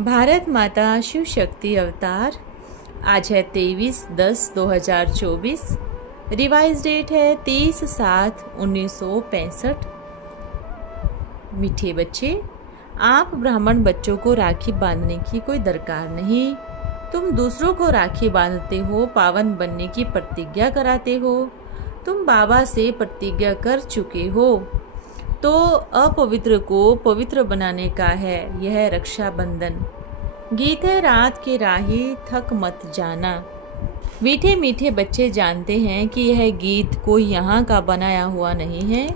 भारत माता शिव शक्ति अवतार। आज है 23/10/2024। रिवाइज डेट है 30/7/1965। मीठे बच्चे, आप ब्राह्मण बच्चों को राखी बांधने की कोई दरकार नहीं। तुम दूसरों को राखी बांधते हो, पावन बनने की प्रतिज्ञा कराते हो। तुम बाबा से प्रतिज्ञा कर चुके हो, तो अपवित्र को पवित्र बनाने का है यह रक्षाबंधन। गीत है रात के राही थक मत जाना। मीठे मीठे बच्चे जानते हैं कि यह गीत कोई यहाँ का बनाया हुआ नहीं है।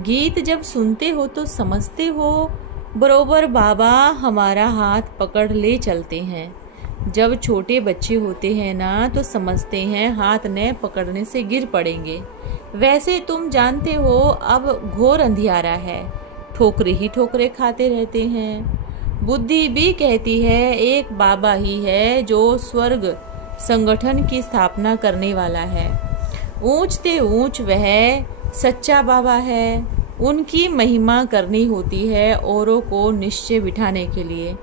गीत जब सुनते हो तो समझते हो बरोबर बाबा हमारा हाथ पकड़ ले चलते हैं। जब छोटे बच्चे होते हैं ना तो समझते हैं हाथ न पकड़ने से गिर पड़ेंगे। वैसे तुम जानते हो अब घोर अंधियारा है, ठोकरे ही ठोकरे खाते रहते हैं। बुद्धि भी कहती है एक बाबा ही है जो स्वर्ग संगठन की स्थापना करने वाला है। ऊंचते ऊंच वह सच्चा बाबा है। उनकी महिमा करनी होती है औरों को निश्चय बिठाने के लिए।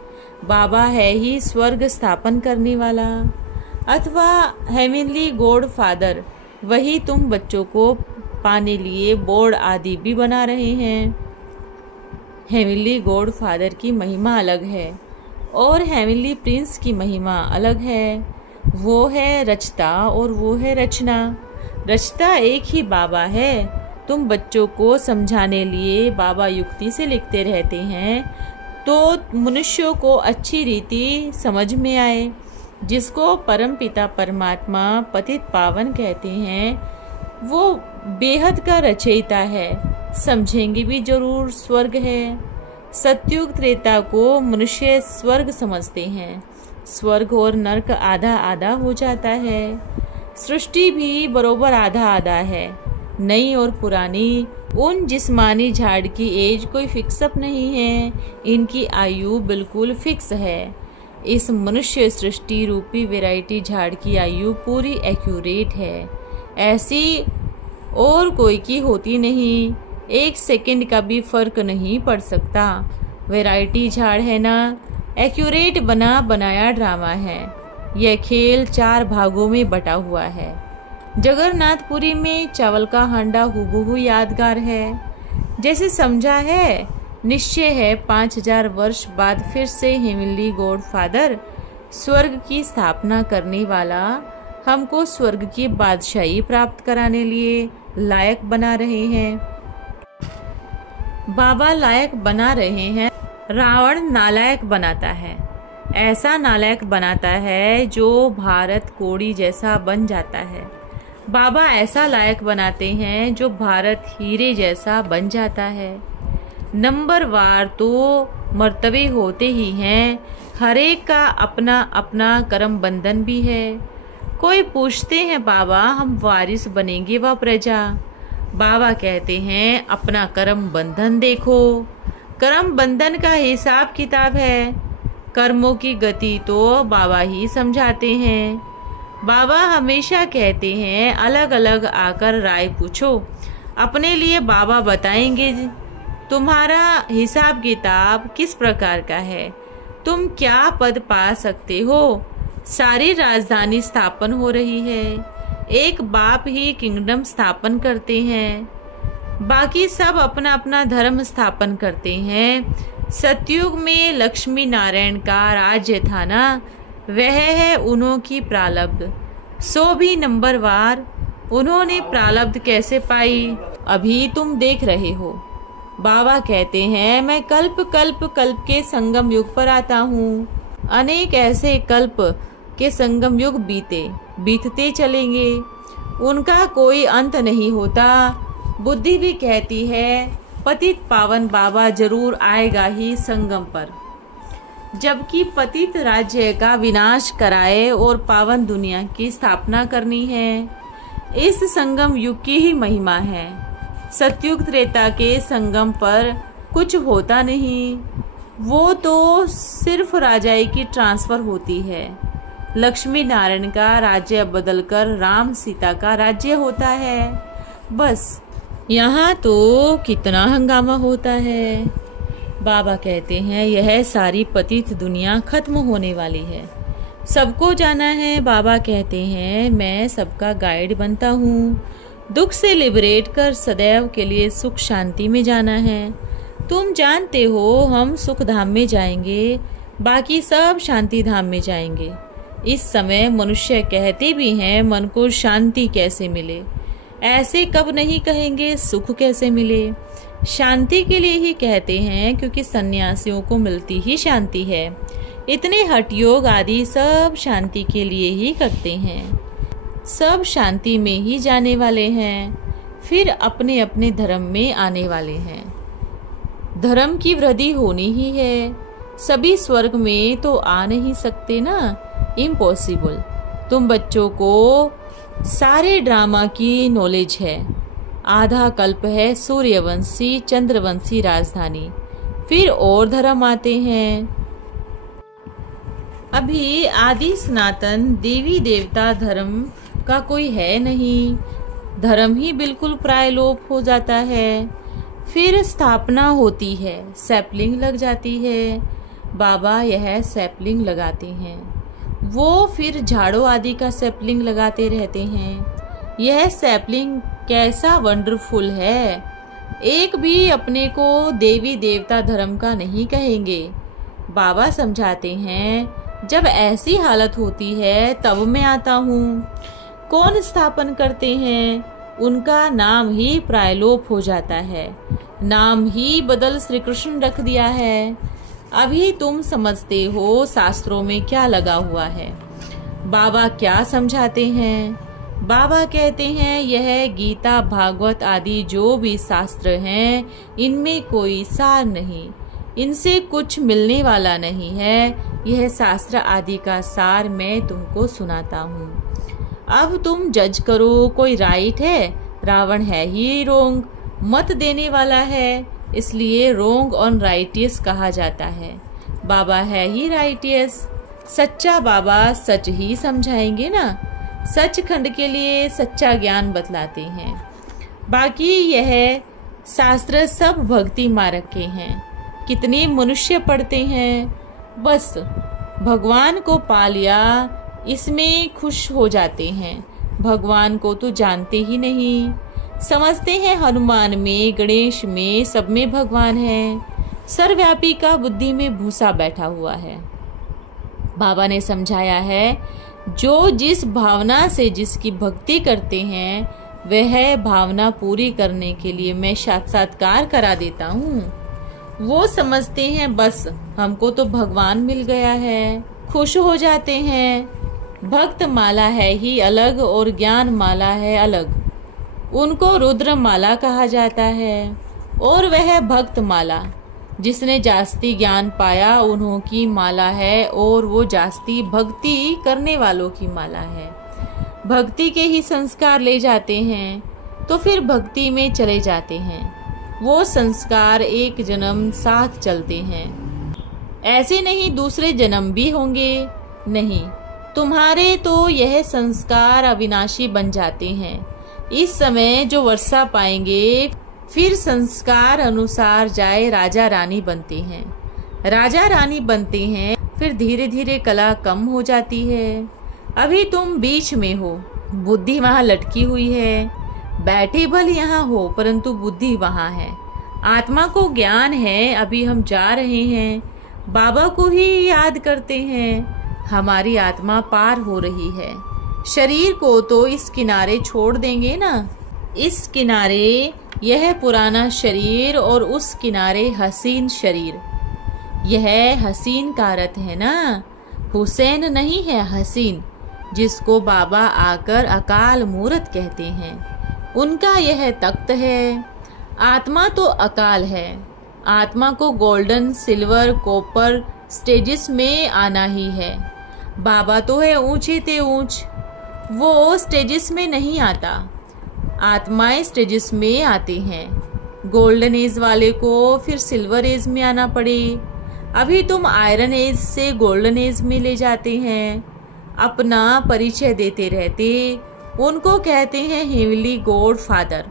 बाबा है ही स्वर्ग स्थापन करने वाला, अथवा हेवनली गॉड फादर। वही तुम बच्चों को पाने लिए बोर्ड आदि भी बना रहे हैं। हेवनली गॉड फादर की महिमा अलग है और हेवनली प्रिंस की महिमा अलग है। वो है रचता और वो है रचना। रचता एक ही बाबा है। तुम बच्चों को समझाने लिए बाबा युक्ति से लिखते रहते हैं तो मनुष्यों को अच्छी रीति समझ में आए। जिसको परम पिता परमात्मा पतित पावन कहते हैं वो बेहद का रचयिता है। समझेंगे भी जरूर स्वर्ग है। सतयुग त्रेता को मनुष्य स्वर्ग समझते हैं। स्वर्ग और नरक आधा आधा हो जाता है। सृष्टि भी बरोबर आधा आधा है। नई और पुरानी उन जिस्मानी झाड़ की एज कोई फिक्सअप नहीं है। इनकी आयु बिल्कुल फिक्स है। इस मनुष्य सृष्टि रूपी वैरायटी झाड़ की आयु पूरी एक्यूरेट है। ऐसी और कोई की होती नहीं। एक सेकंड का भी फर्क नहीं पड़ सकता। वैरायटी झाड़ है ना, एक्यूरेट बना बनाया ड्रामा है। यह खेल 4 भागों में बटा हुआ है। जगन्नाथपुरी में चावल का हांडा हुबहू यादगार है। जैसे समझा है, निश्चय है 5000 वर्ष बाद फिर से हेवनली गॉड फादर स्वर्ग की स्थापना करने वाला हमको स्वर्ग की बादशाही प्राप्त कराने लिए लायक बना रहे हैं। बाबा लायक बना रहे हैं। रावण नालायक बनाता है। ऐसा नालायक बनाता है जो भारत कोड़ी जैसा बन जाता है। बाबा ऐसा लायक बनाते हैं जो भारत हीरे जैसा बन जाता है। नंबरवार तो मर्तबे होते ही हैं। हर एक का अपना अपना कर्म बंधन भी है। कोई पूछते हैं बाबा हम वारिस बनेंगे व प्रजा। बाबा कहते हैं अपना कर्म बंधन देखो। कर्म बंधन का हिसाब किताब है। कर्मों की गति तो बाबा ही समझाते हैं। बाबा हमेशा कहते हैं अलग अलग आकर राय पूछो, अपने लिए बाबा बताएंगे तुम्हारा हिसाब किताब किस प्रकार का है, तुम क्या पद पा सकते हो। सारी राजधानी स्थापन हो रही है। एक बाप ही किंगडम स्थापन करते हैं, बाकी सब अपना अपना धर्म स्थापन करते हैं। सतयुग में लक्ष्मी नारायण का राज्य था ना, वह है उन्हों की प्रारब्ध। सो भी नंबरवार उन्होंने प्रारब्ध कैसे पाई अभी तुम देख रहे हो। बाबा कहते हैं मैं कल्प कल्प कल्प के संगम युग पर आता हूँ। अनेक ऐसे कल्प के संगम युग बीतते चलेंगे, उनका कोई अंत नहीं होता। बुद्धि भी कहती है पतित पावन बाबा जरूर आएगा ही संगम पर, जबकि पतित राज्य का विनाश कराए और पावन दुनिया की स्थापना करनी है। इस संगम युग की ही महिमा है। सतयुग त्रेता के संगम पर कुछ होता नहीं, वो तो सिर्फ राजाई की ट्रांसफर होती है। लक्ष्मी नारायण का राज्य बदलकर राम सीता का राज्य होता है। बस यहाँ तो कितना हंगामा होता है। बाबा कहते हैं यह सारी पतित दुनिया खत्म होने वाली है, सबको जाना है। बाबा कहते हैं मैं सबका गाइड बनता हूँ। दुख से लिबरेट कर सदैव के लिए सुख शांति में जाना है। तुम जानते हो हम सुख धाम में जाएंगे, बाकी सब शांति धाम में जाएंगे। इस समय मनुष्य कहते भी हैं मन को शांति कैसे मिले, ऐसे कब नहीं कहेंगे सुख कैसे मिले। शांति के लिए ही कहते हैं क्योंकि सन्यासियों को मिलती ही शांति है। इतने हठ योग आदि सब शांति के लिए ही करते हैं, सब शांति में ही जाने वाले हैं, फिर अपने अपने धर्म में आने वाले हैं। धर्म की वृद्धि होनी ही है। सभी स्वर्ग में तो आ नहीं सकते ना, इम्पॉसिबल। तुम बच्चों को सारे ड्रामा की नॉलेज है। आधा कल्प है सूर्यवंशी चंद्रवंशी राजधानी, फिर और धर्म आते हैं। अभी आदि सनातन देवी देवता धर्म का कोई है नहीं। धर्म ही बिल्कुल प्रायलोप हो जाता है, फिर स्थापना होती है, सैपलिंग लग जाती है। बाबा यह सैपलिंग लगाते हैं, वो फिर झाड़ों आदि का सैपलिंग लगाते रहते हैं। यह सैपलिंग कैसा वंडरफुल है। एक भी अपने को देवी देवता धर्म का नहीं कहेंगे। बाबा समझाते हैं जब ऐसी हालत होती है तब मैं आता हूँ। कौन स्थापन करते हैं, उनका नाम ही प्रायलोप हो जाता है, नाम ही बदल श्री कृष्ण रख दिया है। अभी तुम समझते हो शास्त्रों में क्या लगा हुआ है। बाबा क्या समझाते हैं। बाबा कहते हैं यह गीता भागवत आदि जो भी शास्त्र हैं इनमें कोई सार नहीं, इनसे कुछ मिलने वाला नहीं है। यह शास्त्र आदि का सार मैं तुमको सुनाता हूँ। अब तुम जज करो कोई राइट है, रावण है ही रोंग, मत देने वाला है, इसलिए रोंग और राइटियस कहा जाता है। बाबा है ही राइटियस। सच्चा बाबा सच ही समझाएंगे ना, सचखंड के लिए सच्चा ज्ञान बतलाते हैं। बाकी यह शास्त्र सब भक्ति मार्ग के हैं। कितने मनुष्य पढ़ते हैं, बस भगवान को पा लिया इसमें खुश हो जाते हैं। भगवान को तो जानते ही नहीं, समझते हैं हनुमान में, गणेश में, सब में भगवान है। सर्वव्यापी का बुद्धि में भूसा बैठा हुआ है। बाबा ने समझाया है जो जिस भावना से जिसकी भक्ति करते हैं वह भावना पूरी करने के लिए मैं साक्षात्कार करा देता हूँ। वो समझते हैं बस हमको तो भगवान मिल गया है, खुश हो जाते हैं। भक्त माला है ही अलग और ज्ञान माला है अलग। उनको रुद्र माला कहा जाता है और वह भक्त माला जिसने जास्ती ज्ञान पाया उन्हों की माला है और वो जास्ती भक्ति करने वालों की माला है। भक्ति के ही संस्कार ले जाते हैं तो फिर भक्ति में चले जाते हैं। वो संस्कार एक जन्म साथ चलते हैं, ऐसे नहीं दूसरे जन्म भी होंगे। नहीं, तुम्हारे तो यह संस्कार अविनाशी बन जाते हैं। इस समय जो वर्षा पाएंगे फिर संस्कार अनुसार जाए राजा रानी बनते हैं। राजा रानी बनते हैं फिर धीरे धीरे कला कम हो जाती है। अभी तुम बीच में हो, बुद्धि वहाँ लटकी हुई है। बैठे भल यहाँ हो परंतु बुद्धि वहाँ है। आत्मा को ज्ञान है, अभी हम जा रहे हैं, बाबा को ही याद करते हैं। हमारी आत्मा पार हो रही है। शरीर को तो इस किनारे छोड़ देंगे ना, इस किनारे यह पुराना शरीर और उस किनारे हसीन शरीर। यह हसीन का अर्थ है ना, हुसैन नहीं है, हसीन, जिसको बाबा आकर अकाल मूरत कहते हैं। उनका यह तख्त है। आत्मा तो अकाल है। आत्मा को गोल्डन, सिल्वर, कॉपर स्टेजेस में आना ही है। बाबा तो है ऊंचे ते ऊंच, वो स्टेजेस में नहीं आता। आत्माएं स्टेजेस में आते हैं। गोल्डन एज वाले को फिर सिल्वर एज में आना पड़े। अभी तुम आयरन एज से गोल्डन एज में ले जाते हैं। अपना परिचय देते रहते, उनको कहते हैं हेवनली गॉड फादर।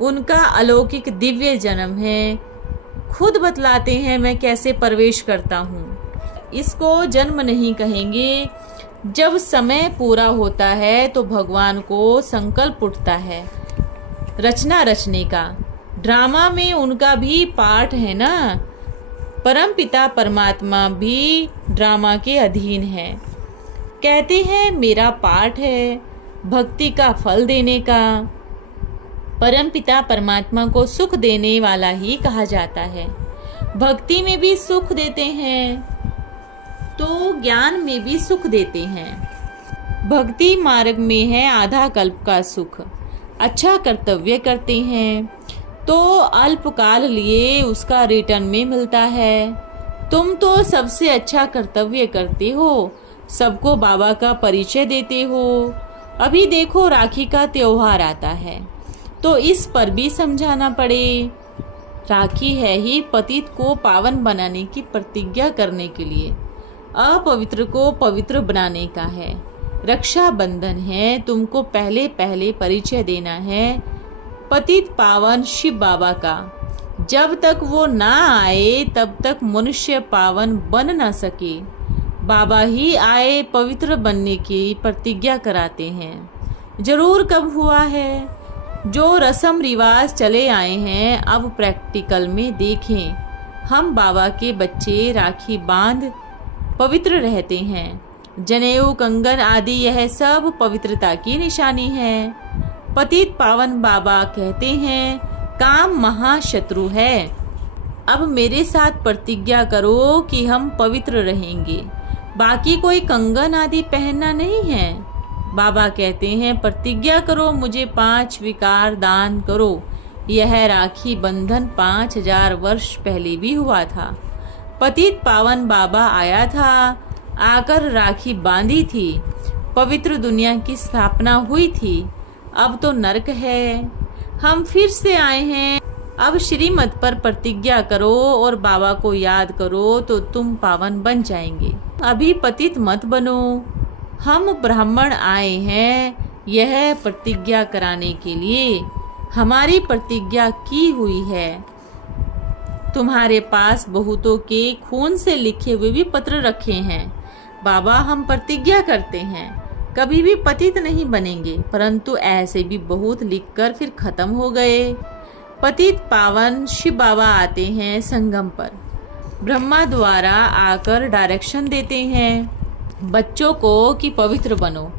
उनका अलौकिक दिव्य जन्म है। खुद बतलाते हैं मैं कैसे प्रवेश करता हूँ। इसको जन्म नहीं कहेंगे। जब समय पूरा होता है तो भगवान को संकल्प उठता है रचना रचने का। ड्रामा में उनका भी पार्ट है ना। परम पिता परमात्मा भी ड्रामा के अधीन है। कहते हैं मेरा पार्ट है भक्ति का फल देने का। परम पिता परमात्मा को सुख देने वाला ही कहा जाता है। भक्ति में भी सुख देते हैं तो ज्ञान में भी सुख देते हैं। भक्ति मार्ग में है आधा कल्प का सुख। अच्छा कर्तव्य करते हैं तो अल्पकाल लिए उसका रिटर्न में मिलता है। तुम तो सबसे अच्छा कर्तव्य करते हो, सबको बाबा का परिचय देते हो। अभी देखो राखी का त्योहार आता है तो इस पर भी समझाना पड़े। राखी है ही पतित को पावन बनाने की प्रतिज्ञा करने के लिए, अपवित्र को पवित्र बनाने का है। रक्षाबंधन है, तुमको पहले पहले परिचय देना है पतित पावन शिव बाबा का। जब तक वो ना आए तब तक मनुष्य पावन बन न सके। बाबा ही आए पवित्र बनने की प्रतिज्ञा कराते हैं। जरूर कब हुआ है? जो रस्म रिवाज चले आए हैं अब प्रैक्टिकल में देखें। हम बाबा के बच्चे राखी बांध पवित्र रहते हैं। जनेऊ कंगन आदि यह सब पवित्रता की निशानी है। पतित पावन बाबा कहते हैं काम महाशत्रु है। अब मेरे साथ प्रतिज्ञा करो कि हम पवित्र रहेंगे। बाकी कोई कंगन आदि पहनना नहीं है। बाबा कहते हैं प्रतिज्ञा करो मुझे 5 विकार दान करो। यह राखी बंधन 5000 वर्ष पहले भी हुआ था। पतित पावन बाबा आया था, आकर राखी बांधी थी। पवित्र दुनिया की स्थापना हुई थी। अब तो नरक है। हम फिर से आए हैं। अब श्रीमत पर प्रतिज्ञा करो और बाबा को याद करो तो तुम पावन बन जाएंगे। अभी पतित मत बनो। हम ब्राह्मण आए हैं यह प्रतिज्ञा कराने के लिए। हमारी प्रतिज्ञा की हुई है। तुम्हारे पास बहुतों के खून से लिखे हुए भी पत्र रखे हैं। बाबा हम प्रतिज्ञा करते हैं कभी भी पतित नहीं बनेंगे, परंतु ऐसे भी बहुत लिखकर फिर खत्म हो गए। पतित पावन शिव बाबा आते हैं संगम पर। ब्रह्मा द्वारा आकर डायरेक्शन देते हैं बच्चों को कि पवित्र बनो।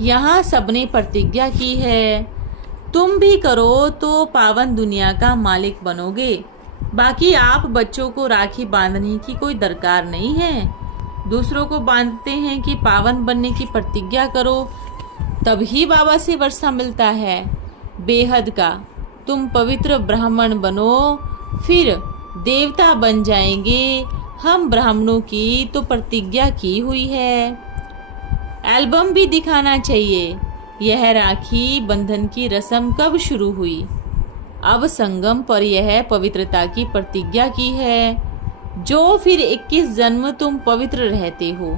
यहाँ सबने प्रतिज्ञा की है, तुम भी करो तो पावन दुनिया का मालिक बनोगे। बाकी आप बच्चों को राखी बांधने की कोई दरकार नहीं है। दूसरों को बांधते हैं कि पावन बनने की प्रतिज्ञा करो, तभी बाबा से वर्षा मिलता है बेहद का। तुम पवित्र ब्राह्मण बनो फिर देवता बन जाएंगे। हम ब्राह्मणों की तो प्रतिज्ञा की हुई है। एल्बम भी दिखाना चाहिए। यह राखी बंधन की रस्म कब शुरू हुई? अब संगम पर यह पवित्रता की प्रतिज्ञा की है जो फिर 21 जन्म तुम पवित्र रहते हो।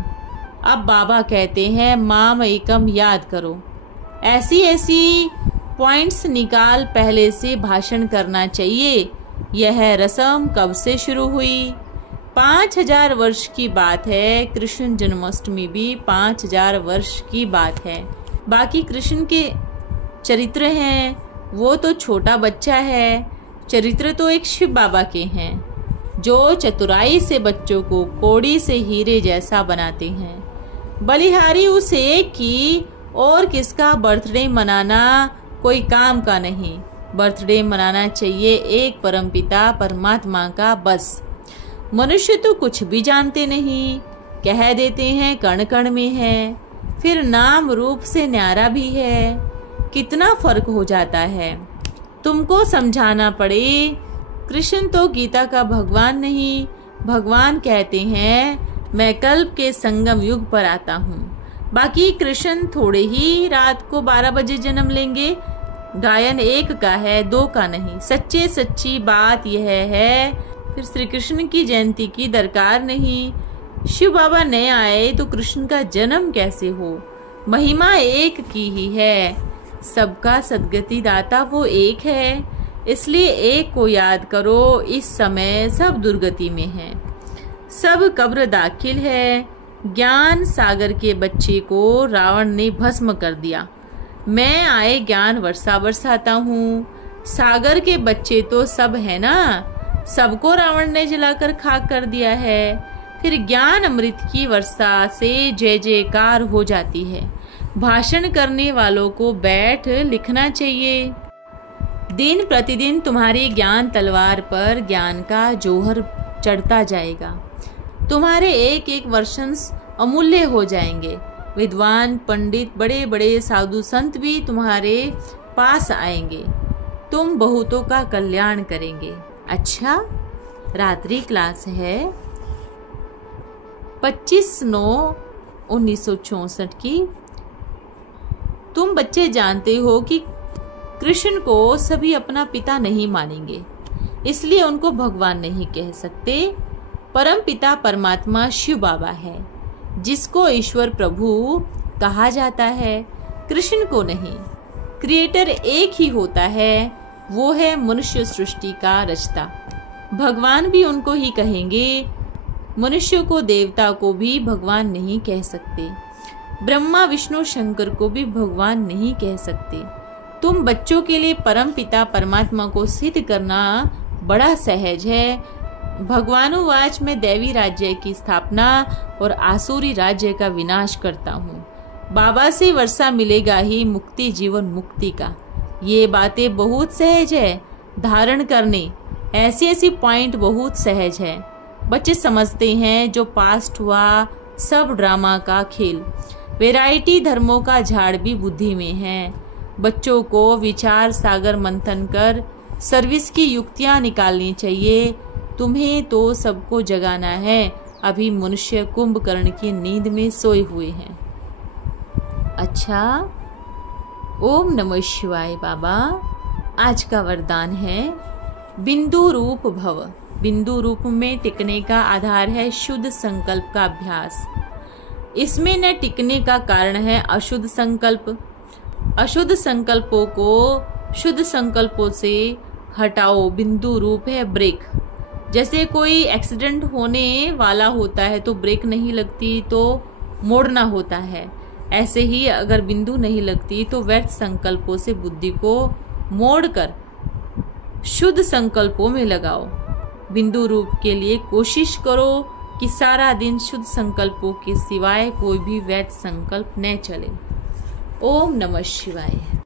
अब बाबा कहते हैं माम एकम याद करो। ऐसी ऐसी पॉइंट्स निकाल पहले से भाषण करना चाहिए। यह रस्म कब से शुरू हुई? 5000 वर्ष की बात है। कृष्ण जन्माष्टमी भी 5000 वर्ष की बात है। बाकी कृष्ण के चरित्र हैं वो तो छोटा बच्चा है। चरित्र तो एक शिव बाबा के हैं जो चतुराई से बच्चों को कौड़ी से हीरे जैसा बनाते हैं। बलिहारी उस एक की और किसका बर्थडे मनाना कोई काम का नहीं। बर्थडे मनाना चाहिए एक परमपिता परमात्मा का बस। मनुष्य तो कुछ भी जानते नहीं, कह देते हैं कण कण में है, फिर नाम रूप से न्यारा भी है। कितना फर्क हो जाता है। तुमको समझाना पड़े। कृष्ण तो गीता का भगवान नहीं। भगवान कहते हैं मैं कल्प के संगम युग पर आता हूँ। बाकी कृष्ण थोड़े ही रात को 12 बजे जन्म लेंगे। गायन एक का है, 2 का नहीं। सच्चे सच्ची बात यह है फिर श्री कृष्ण की जयंती की दरकार नहीं। शिव बाबा न आए तो कृष्ण का जन्म कैसे हो? महिमा एक की ही है। सबका सदगति दाता वो एक है। इसलिए एक को याद करो, इस समय सब दुर्गति में है, सब कब्र दाखिल है। ज्ञान सागर के बच्चे को रावण ने भस्म कर दिया। मैं आए ज्ञान वर्षा बरसाता हूँ। सागर के बच्चे तो सब है ना, सबको रावण ने जलाकर खाक कर दिया है। फिर ज्ञान अमृत की वर्षा से जय जयकार हो जाती है। भाषण करने वालों को बैठ लिखना चाहिए। दिन प्रतिदिन तुम्हारी ज्ञान तलवार पर ज्ञान का जोहर चढ़ता जाएगा। तुम्हारे एक एक वर्षंस अमूल्य हो जाएंगे। विद्वान पंडित बड़े बड़े साधु संत भी तुम्हारे पास आएंगे। तुम बहुतों का कल्याण करेंगे। अच्छा, रात्रि क्लास है 25/9/1964 की। तुम बच्चे जानते हो कि कृष्ण को सभी अपना पिता नहीं मानेंगे, इसलिए उनको भगवान नहीं कह सकते। परम पिता परमात्मा शिव बाबा है, जिसको ईश्वर प्रभु कहा जाता है, कृष्ण को नहीं। क्रिएटर एक ही होता है, वो है मनुष्य सृष्टि का रचता। भगवान भी उनको ही कहेंगे। मनुष्य को देवता को भी भगवान नहीं कह सकते। ब्रह्मा विष्णु शंकर को भी भगवान नहीं कह सकते। तुम बच्चों के लिए परम पिता परमात्मा को सिद्ध करना बड़ा सहज है। भगवानुवाच मैं दैवी राज्य की स्थापना और आसुरी राज्य का विनाश करता हूँ। बाबा से वर्षा मिलेगा ही मुक्ति, जीवन मुक्ति का। ये बातें बहुत सहज है धारण करने। ऐसी ऐसी पॉइंट बहुत सहज है। बच्चे समझते हैं जो पास्ट हुआ सब ड्रामा का खेल। वैरायटी धर्मों का झाड़ भी बुद्धि में है। बच्चों को विचार सागर मंथन कर सर्विस की युक्तियां निकालनी चाहिए। तुम्हें तो सबको जगाना है। अभी मनुष्य कुंभकर्ण की नींद में सोए हुए हैं। अच्छा, ओम नमः शिवाय बाबा। आज का वरदान है बिंदु रूप भव। बिंदु रूप में टिकने का आधार है शुद्ध संकल्प का अभ्यास। इसमें न टिकने का कारण है अशुद्ध संकल्प। अशुद्ध संकल्पों को शुद्ध संकल्पों से हटाओ। बिंदु रूप है ब्रेक। जैसे कोई एक्सीडेंट होने वाला होता है तो ब्रेक नहीं लगती तो मोड़ना होता है। ऐसे ही अगर बिंदु नहीं लगती तो व्यर्थ संकल्पों से बुद्धि को मोड़कर शुद्ध संकल्पों में लगाओ। बिंदु रूप के लिए कोशिश करो कि सारा दिन शुद्ध संकल्पों के सिवाय कोई भी व्यर्थ संकल्प न चले। ओम नमः शिवाय।